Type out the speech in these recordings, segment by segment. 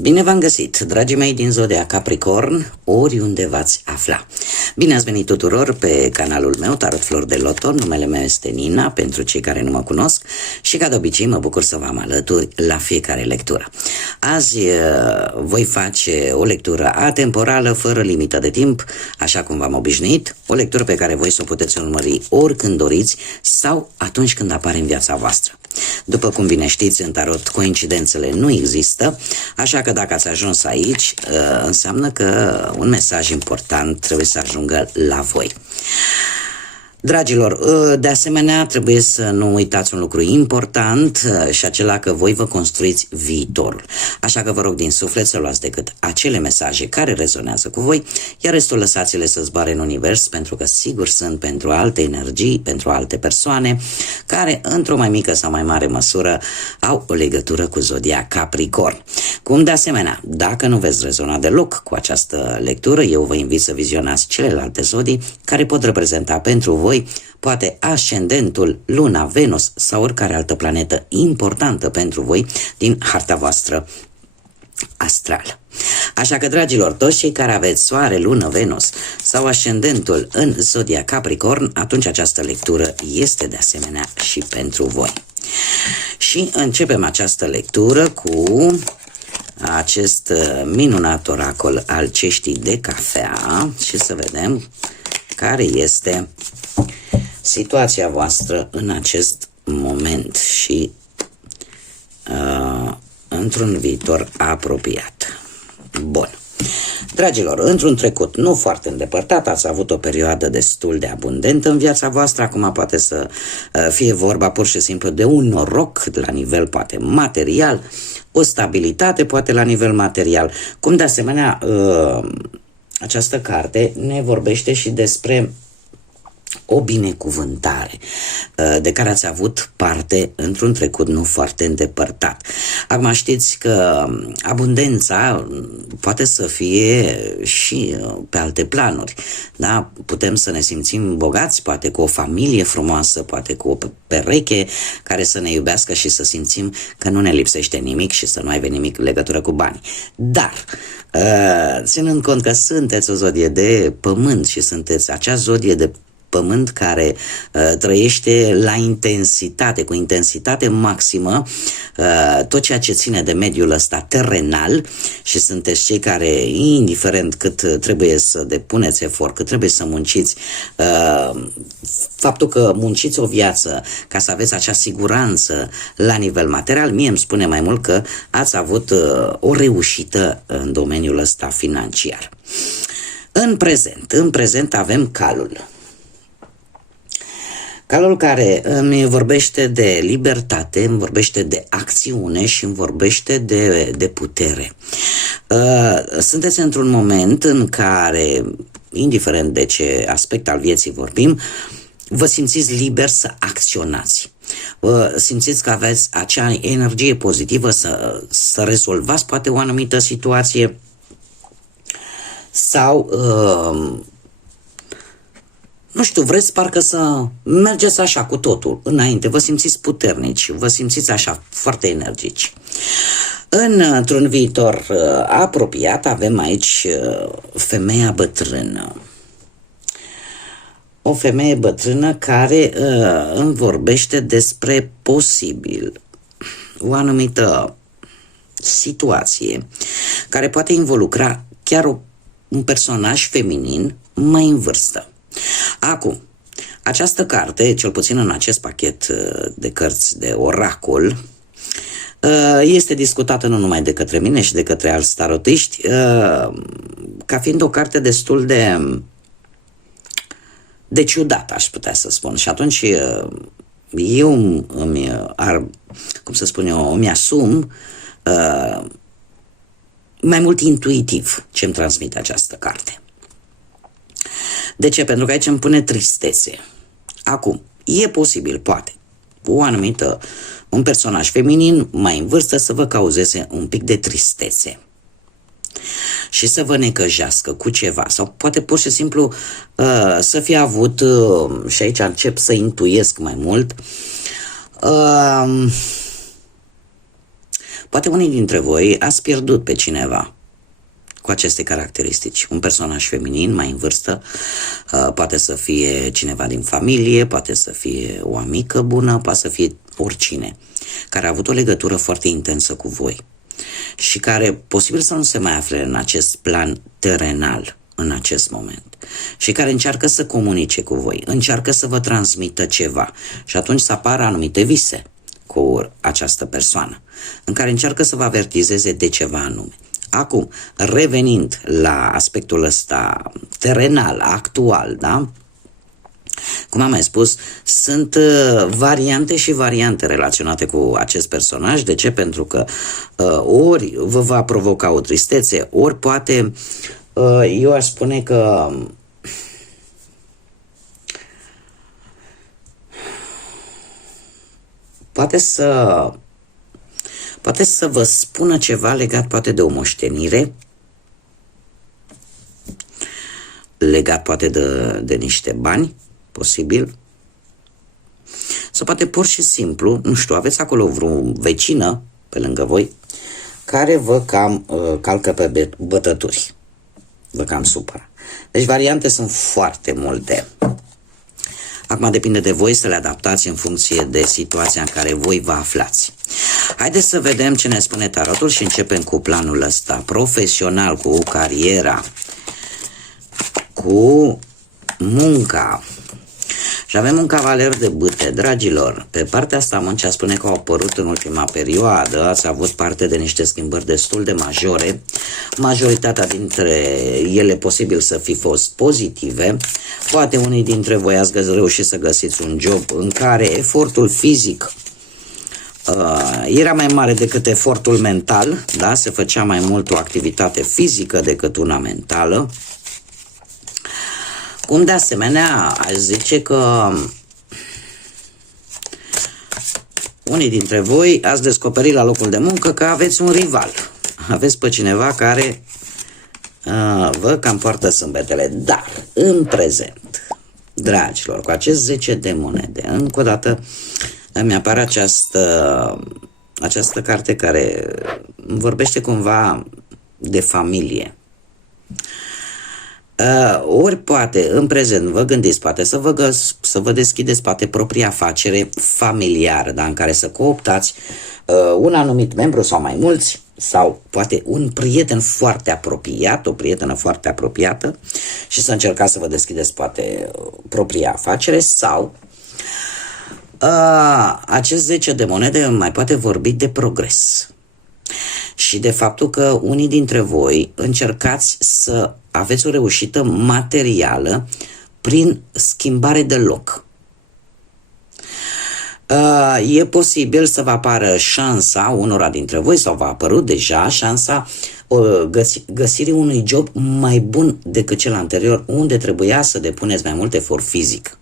Bine v-am găsit, dragii mei din Zodia Capricorn, oriunde v-ați afla. Bine ați venit tuturor pe canalul meu, Tarot Flori de Loto. Numele meu este Nina, pentru cei care nu mă cunosc, și ca de obicei mă bucur să vă am alături la fiecare lectură. Azi voi face o lectură atemporală, fără limită de timp, așa cum v-am obișnuit, o lectură pe care voi să o puteți urmări oricând doriți sau atunci când apare în viața voastră. După cum bine știți, în tarot coincidențele nu există, așa că dacă ați ajuns aici, înseamnă că un mesaj important trebuie să ajungă la voi. Dragilor, de asemenea, trebuie să nu uitați un lucru important, și acela că voi vă construiți viitorul. Așa că vă rog din suflet să luați decât acele mesaje care rezonează cu voi, iar restul lăsați-le să zboare în univers, pentru că sigur sunt pentru alte energii, pentru alte persoane, care într-o mai mică sau mai mare măsură au o legătură cu Zodia Capricorn. Cum de asemenea, dacă nu veți rezona deloc cu această lectură, eu vă invit să vizionați celelalte zodii care pot reprezenta pentru voi poate ascendentul, luna, Venus sau oricare altă planetă importantă pentru voi din harta voastră astrală. Așa că, dragilor, toți cei care aveți soare, lună, Venus sau ascendentul în Zodia Capricorn, atunci această lectură este de asemenea și pentru voi. Și începem această lectură cu acest minunat oracol al ceștii de cafea și să vedem care este situația voastră în acest moment și într-un viitor apropiat. Bun. Dragilor, într-un trecut nu foarte îndepărtat ați avut o perioadă destul de abundentă în viața voastră. Acum poate să fie vorba pur și simplu de un noroc la nivel poate material, o stabilitate poate la nivel material. Cum de asemenea această carte ne vorbește și despre o binecuvântare de care ați avut parte într-un trecut nu foarte îndepărtat. Acum știți că abundența poate să fie și pe alte planuri, da? Putem să ne simțim bogați, poate cu o familie frumoasă, poate cu o pereche care să ne iubească și să simțim că nu ne lipsește nimic și să nu aibă nimic legătură cu banii. Dar ținând cont că sunteți o zodie de pământ și sunteți acea zodie de pământ care trăiește la intensitate, cu intensitate maximă, tot ceea ce ține de mediul ăsta terenal, și sunteți cei care, indiferent cât trebuie să depuneți efort, cât trebuie să munciți, faptul că munciți o viață ca să aveți acea siguranță la nivel material, mie îmi spune mai mult că ați avut o reușită în domeniul ăsta financiar. În prezent avem calul. Calul care îmi vorbește de libertate, îmi vorbește de acțiune și îmi vorbește de putere. Sunteți într-un moment în care, indiferent de ce aspect al vieții vorbim, vă simțiți liber să acționați. Simțiți că aveți acea energie pozitivă să rezolvați poate o anumită situație sau nu știu, vreți parcă să mergeți așa cu totul înainte, vă simțiți puternici, vă simțiți așa foarte energici. Într-un viitor apropiat avem aici femeia bătrână. O femeie bătrână care îmi vorbește despre posibil o anumită situație care poate involucra chiar un personaj feminin mai în vârstă. Acum, această carte, cel puțin în acest pachet de cărți de oracol, este discutată nu numai de către mine și de către alți tarotiști, ca fiind o carte destul de ciudată, aș putea să spun. Și atunci eu îmi asum mai mult intuitiv ce îmi transmite această carte. De ce? Pentru că aici îmi pune tristețe. Acum, e posibil, poate, un personaj feminin mai în vârstă să vă cauzeze un pic de tristețe și să vă necăjească cu ceva, sau poate pur și simplu să fie avut, și aici încep să intuiesc mai mult, Poate unii dintre voi ați pierdut pe cineva cu aceste caracteristici. Un personaj feminin mai în vârstă, poate să fie cineva din familie, poate să fie o amică bună, poate să fie oricine, care a avut o legătură foarte intensă cu voi și care posibil să nu se mai afle în acest plan terenal în acest moment și care încearcă să comunice cu voi, încearcă să vă transmită ceva și atunci să apară anumite vise cu această persoană în care încearcă să vă avertizeze de ceva anume. Acum, revenind la aspectul ăsta terenal, actual, da? Cum am mai spus, sunt variante și variante relaționate cu acest personaj. De ce? Pentru că ori vă va provoca o tristețe, ori poate, eu aș spune că poate să vă spună ceva legat poate de o moștenire, legat poate de niște bani, posibil. Sau poate pur și simplu, nu știu, aveți acolo vreo vecină pe lângă voi care vă cam calcă pe bătături, vă cam supără. Deci variante sunt foarte multe. Acum depinde de voi să le adaptați în funcție de situația în care voi vă aflați. Haideți să vedem ce ne spune tarotul și începem cu planul ăsta profesional, cu cariera, cu munca. Și avem un cavaler de bâte, dragilor. Pe partea asta muncea spune că au apărut în ultima perioadă, ați avut parte de niște schimbări destul de majore. Majoritatea dintre ele posibil să fi fost pozitive. Poate unii dintre voi ați reușit să găsiți un job în care efortul fizic era mai mare decât efortul mental, da? Se făcea mai mult o activitate fizică decât una mentală. Cum de asemenea aș zice că unii dintre voi ați descoperit la locul de muncă că aveți un rival. Aveți pe cineva care vă cam poartă sâmbetele. Dar în prezent, dragilor, cu acest 10 de monede, încă o dată îmi apare această carte care vorbește cumva de familie. Ori poate în prezent vă gândiți poate să vă deschideți poate propria afacere familiară, da, în care să cooptați un anumit membru sau mai mulți, sau poate un prieten foarte apropiat, o prietenă foarte apropiată și să încercați să vă deschideți poate propria afacere. Sau acest 10 de monede mai poate vorbi de progres și de faptul că unii dintre voi încercați să aveți o reușită materială prin schimbare de loc. E posibil să vă apară șansa unora dintre voi, sau v-a apărut deja șansa găsirii unui job mai bun decât cel anterior, unde trebuia să depuneți mai mult efort fizic.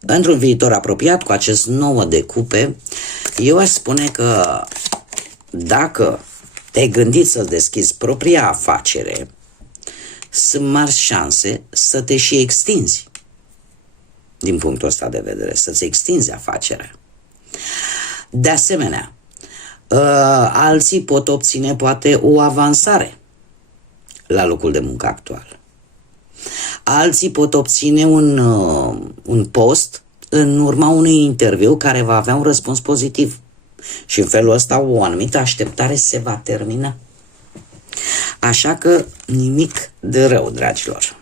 Într-un viitor apropiat, cu acest 9 de cupe, eu aș spune că dacă te-ai gândit să deschizi propria afacere, sunt mari șanse să te și extinzi. Din punctul ăsta de vedere, să-ți extinzi afacerea. De asemenea, alții pot obține poate o avansare la locul de muncă actual. Alții pot obține un post în urma unui interviu care va avea un răspuns pozitiv. Și în felul ăsta o anumită așteptare se va termina. Așa că nimic de rău, dragilor.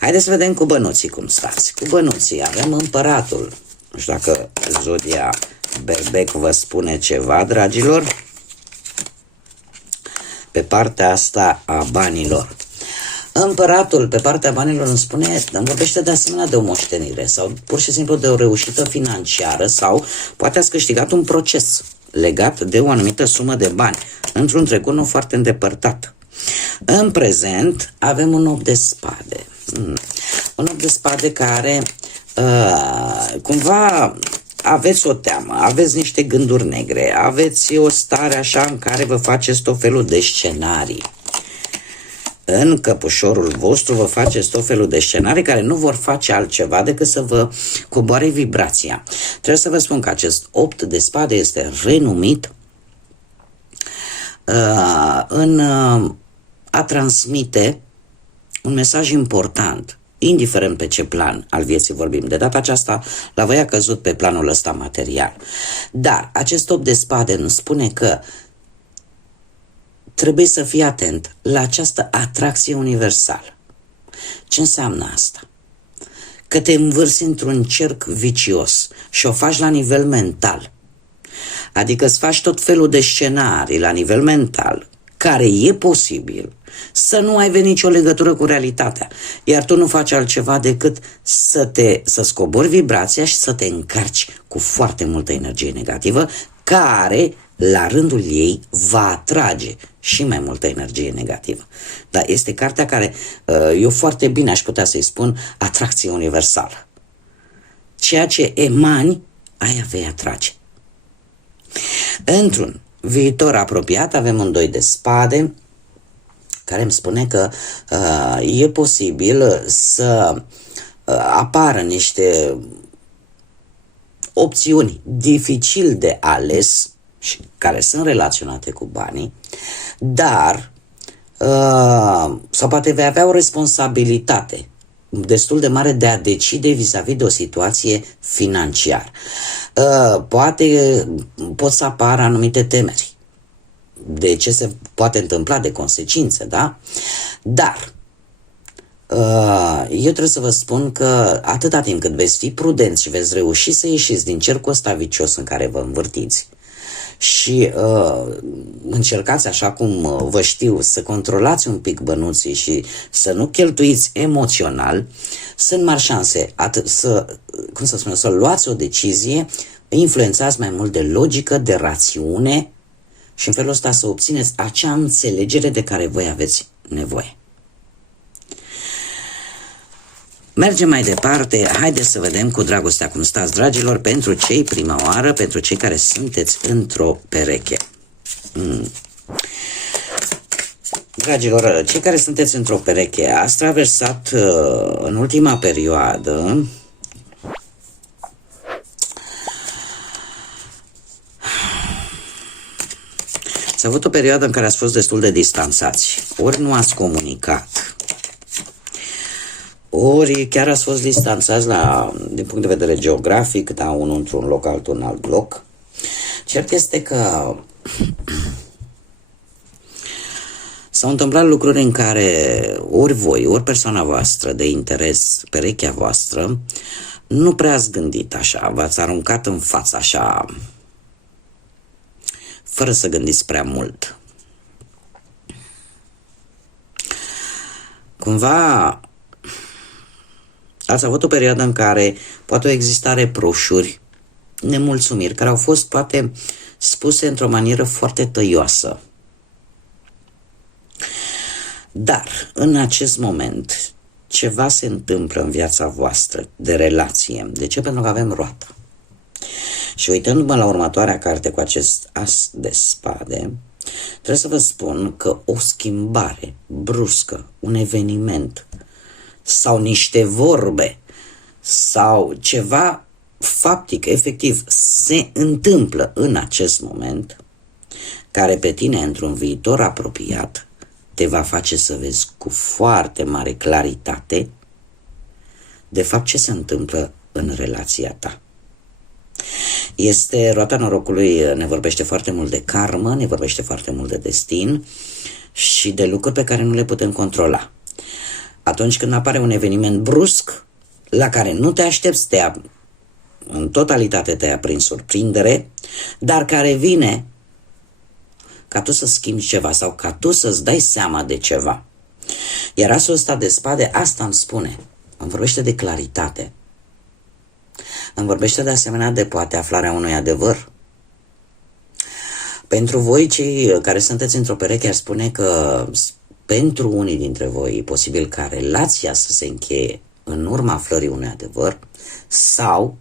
Haideți să vedem cu bănuții cum stați. Cu bănuții avem împăratul. Nu știu dacă zodia berbec vă spune ceva, dragilor, pe partea asta a banilor. Împăratul, pe partea banilor, îmi vorbește de asemenea de o moștenire sau pur și simplu de o reușită financiară, sau poate ați câștigat un proces legat de o anumită sumă de bani într-un trecut nu foarte îndepărtat. În prezent avem un 8 de spade. Un 8 de spade care cumva aveți o teamă, aveți niște gânduri negre, aveți o stare așa în care vă faceți tot felul de scenarii. în căpușorul vostru vă faceți tot felul de scenarii care nu vor face altceva decât să vă coboare vibrația. Trebuie să vă spun că acest 8 de spade este renumit în a transmite un mesaj important, indiferent pe ce plan al vieții vorbim. De data aceasta, la voi a căzut pe planul ăsta material. Dar acest 8 de spade îmi spune că trebuie să fii atent la această atracție universală. Ce înseamnă asta? Că te învârți într-un cerc vicios și o faci la nivel mental. Adică îți faci tot felul de scenarii la nivel mental, care e posibil să nu ai venit nicio legătură cu realitatea, iar tu nu faci altceva decât să-ți cobori vibrația și să te încarci cu foarte multă energie negativă, care la rândul ei va atrage și mai multă energie negativă. Dar este cartea care eu foarte bine aș putea să-i spun atracție universală. Ceea ce emani, aia vei atrage. Într-un viitor apropiat avem un 2 de spade care îmi spune că e posibil să apară niște opțiuni dificil de ales și care sunt relaționate cu banii, dar sau poate vei avea o responsabilitate destul de mare de a decide vis-a-vis de o situație financiară. Poate pot să apară anumite temeri de ce se poate întâmpla, de consecințe, da? Dar eu trebuie să vă spun că atâta timp cât veți fi prudenți și veți reuși să ieșiți din cercul ăsta vicios în care vă învârtiți și încercați, așa cum vă știu, să controlați un pic bănuții și să nu cheltuiți emoțional, sunt mari șanse să luați o decizie influențați mai mult de logică, de rațiune și în felul ăsta să obțineți acea înțelegere de care voi aveți nevoie. Mergem mai departe, haideți să vedem cu dragostea cum stați, dragilor, pentru cei prima oară, pentru cei care sunteți într-o pereche. Dragilor, cei care sunteți într-o pereche, ați traversat în ultima perioadă ați avut o perioadă în care ați fost destul de distanțați, ori nu ați comunicat, ori chiar ați fost distanțați din punct de vedere geografic, da, unul într-un loc, altul în alt loc. Cert este că s-au întâmplat lucruri în care ori voi, ori persoana voastră de interes, perechea voastră, nu prea ați gândit așa, v-ați aruncat în față așa, fără să gândiți prea mult. Cumva ați avut o perioadă în care poate au existat reproșuri, nemulțumiri, care au fost poate spuse într-o manieră foarte tăioasă. Dar în acest moment ceva se întâmplă în viața voastră de relație. De ce? Pentru că avem roată. Și uitându-mă la următoarea carte cu acest as de spade, trebuie să vă spun că o schimbare bruscă, un eveniment sau niște vorbe sau ceva faptic, efectiv, se întâmplă în acest moment, care pe tine, într-un viitor apropiat, te va face să vezi cu foarte mare claritate de fapt ce se întâmplă în relația ta. Roata norocului, ne vorbește foarte mult de karmă, ne vorbește foarte mult de destin și de lucruri pe care nu le putem controla. Atunci când apare un eveniment brusc, la care nu te aștepți, în totalitate te-a prin surprindere, dar care vine ca tu să schimbi ceva sau ca tu să-ți dai seama de ceva. Iar asul ăsta de spade, asta îmi spune, îmi vorbește de claritate. Îmi vorbește de asemenea de poate aflarea unui adevăr. Pentru voi, cei care sunteți într-o pereche, ar spune că pentru unii dintre voi e posibil ca relația să se încheie în urma aflării unui adevăr sau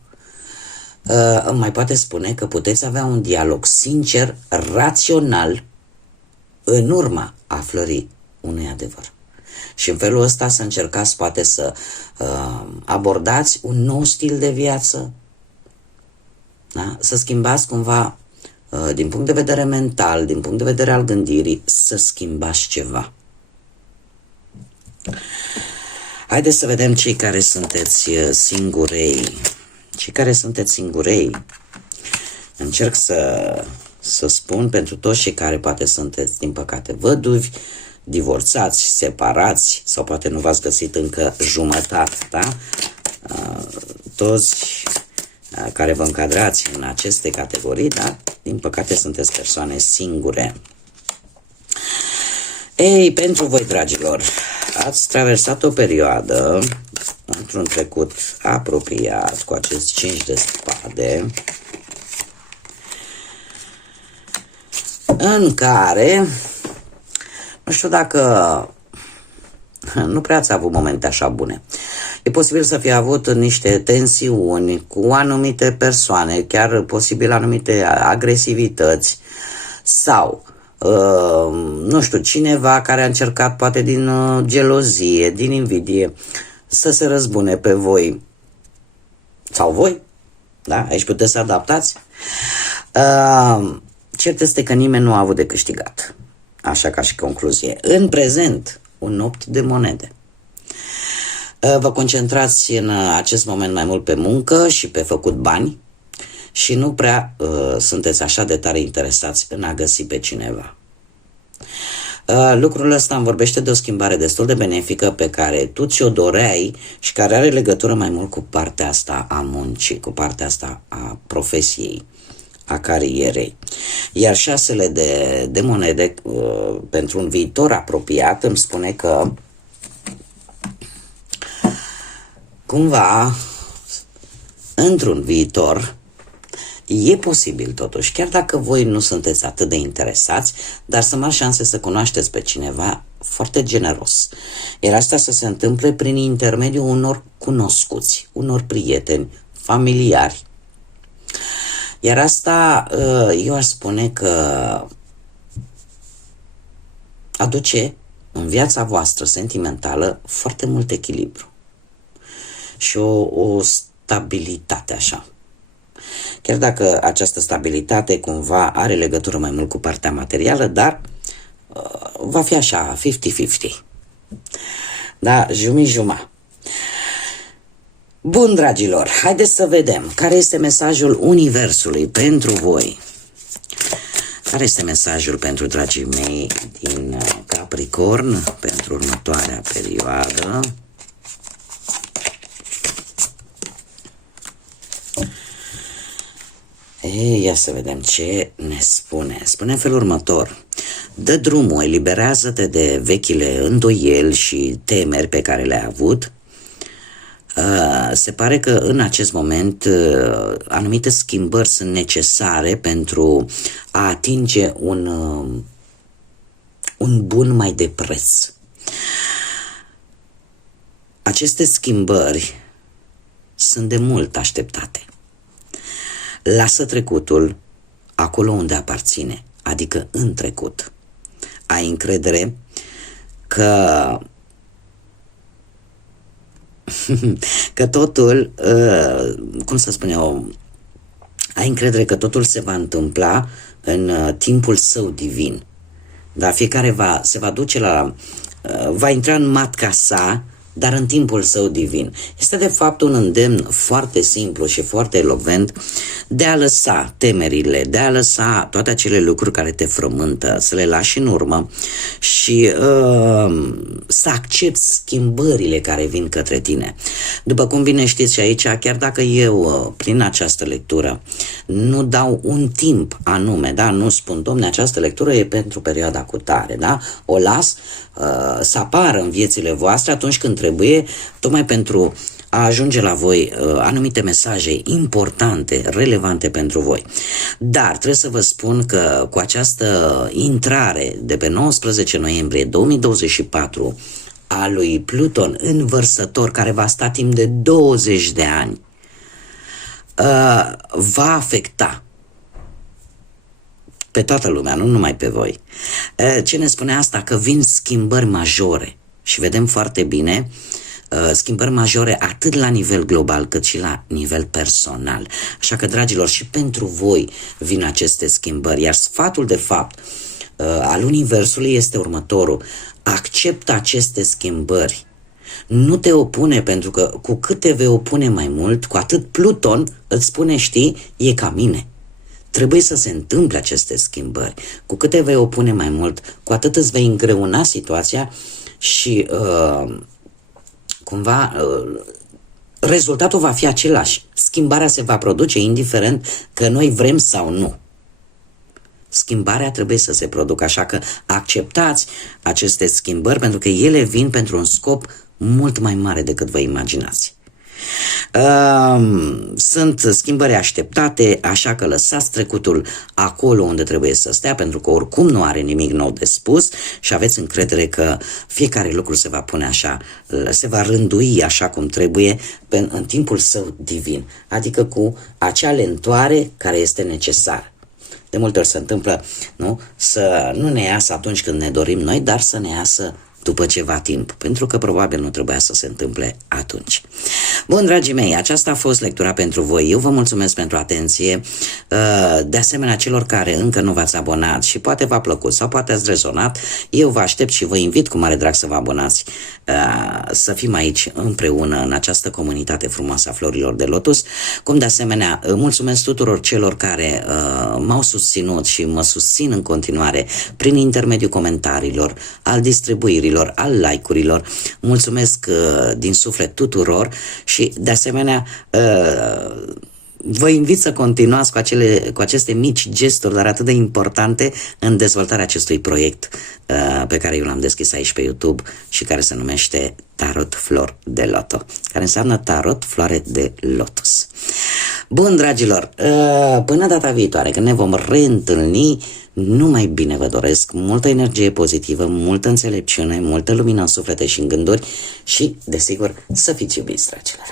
îmi mai poate spune că puteți avea un dialog sincer, rațional, în urma aflării unui adevăr. Și în felul ăsta să încercați poate să abordați un nou stil de viață, da? Să schimbați cumva din punct de vedere mental, din punct de vedere al gândirii, să schimbați ceva. Haideți să vedem cei care sunteți singurei. Cei care sunteți singurei. Încerc să spun pentru toți cei care poate sunteți, din păcate, văduvi, divorțați, separați, sau poate nu v-ați găsit încă jumătate, da? Toți care vă încadrați în aceste categorii, da? Din păcate sunteți persoane singure. Ei, pentru voi, dragilor, ați traversat o perioadă într-un trecut apropiat cu acest 5 de spade, în care, nu știu dacă nu prea ați avut momente așa bune. E posibil să fie avut niște tensiuni cu anumite persoane, chiar posibil anumite agresivități sau, nu știu, cineva care a încercat poate din gelozie, din invidie să se răzbune pe voi sau voi, da? Aici puteți să adaptați. Cert este că nimeni nu a avut de câștigat. Așa ca și concluzie. În prezent, un 8 de monede. Vă concentrați în acest moment mai mult pe muncă și pe făcut bani și nu prea sunteți așa de tare interesați în a găsi pe cineva. Lucrul ăsta îmi vorbește de o schimbare destul de benefică pe care tu ți-o doreai și care are legătură mai mult cu partea asta a muncii, cu partea asta a profesiei, a carierei. Iar 6 de monede pentru un viitor apropiat îmi spune că cumva într-un viitor e posibil totuși, chiar dacă voi nu sunteți atât de interesați, dar sunt mari șanse să cunoașteți pe cineva foarte generos. Iar asta să se întâmple prin intermediul unor cunoscuți, unor prieteni, familiari. Iar asta eu aș spune că aduce în viața voastră sentimentală foarte mult echilibru și o stabilitate așa. Chiar dacă această stabilitate cumva are legătură mai mult cu partea materială, dar va fi așa, 50-50. Da, jumătate. Bun, dragilor, haideți să vedem care este mesajul Universului pentru voi. Care este mesajul pentru dragii mei din Capricorn pentru următoarea perioadă? Ei, ia să vedem ce ne spune. Spune în felul următor. Dă drumul, eliberează-te de vechile îndoieli și temeri pe care le-ai avut. Se pare că în acest moment anumite schimbări sunt necesare pentru a atinge un bun mai de preț. Aceste schimbări sunt de mult așteptate. Lasă trecutul acolo unde aparține, adică în trecut. Ai încredere că totul, cum să spun eu, ai încredere că totul se va întâmpla în timpul său divin. Dar fiecare se va duce va intra în matca sa, dar în timpul său divin. Este de fapt un îndemn foarte simplu și foarte elocvent de a lăsa temerile, de a lăsa toate acele lucruri care te frământă, să le lași în urmă și să accepti schimbările care vin către tine. După cum bine știți și aici, chiar dacă eu, prin această lectură, nu dau un timp anume, da? Nu spun, domne, această lectură e pentru perioada cutare, da? O las să apară în viețile voastre atunci când trebuie, tocmai pentru a ajunge la voi anumite mesaje importante, relevante pentru voi. Dar trebuie să vă spun că cu această intrare de pe 19 noiembrie 2024 a lui Pluton în Vărsător, care va sta timp de 20 de ani, va afecta pe toată lumea, nu numai pe voi. Ce ne spune asta? Că vin schimbări majore și vedem foarte bine schimbări majore atât la nivel global cât și la nivel personal. Așa că, dragilor, și pentru voi vin aceste schimbări, iar sfatul de fapt al Universului este următorul: acceptă aceste schimbări, nu te opune, pentru că cu cât te vei opune mai mult, cu atât Pluton îți spune, știi, e ca mine. Trebuie să se întâmple aceste schimbări. Cu cât te vei opune mai mult, cu atât îți vei îngreuna situația și cumva rezultatul va fi același. Schimbarea se va produce indiferent că noi vrem sau nu. Schimbarea trebuie să se producă, așa că acceptați aceste schimbări pentru că ele vin pentru un scop mult mai mare decât vă imaginați. Sunt schimbări așteptate, așa că lăsați trecutul acolo unde trebuie să stea, pentru că oricum nu are nimic nou de spus și aveți încredere că fiecare lucru se va pune așa, se va rândui așa cum trebuie în timpul său divin, adică cu acea lentoare care este necesară. De multe ori se întâmplă, nu? Să nu ne iasă atunci când ne dorim noi, dar să ne iasă după ceva timp, pentru că probabil nu trebuia să se întâmple atunci. Bun, dragii mei, aceasta a fost lectura pentru voi. Eu vă mulțumesc pentru atenție. De asemenea, celor care încă nu v-ați abonat și poate v-a plăcut sau poate ați rezonat, eu vă aștept și vă invit cu mare drag să vă abonați, să fim aici împreună în această comunitate frumoasă a florilor de lotus. Cum de asemenea, mulțumesc tuturor celor care m-au susținut și mă susțin în continuare prin intermediul comentariilor, al distribuirilor, al like-urilor. Mulțumesc din suflet tuturor și de asemenea vă invit să continuați cu aceste mici gesturi, dar atât de importante în dezvoltarea acestui proiect pe care eu l-am deschis aici pe YouTube și care se numește Tarot Flor de Loto, care înseamnă Tarot Floare de Lotus. Bun, dragilor, până data viitoare, când ne vom reîntâlni, numai bine vă doresc, multă energie pozitivă, multă înțelepciune, multă lumină în suflete și în gânduri și, desigur, să fiți iubiți, dragilor.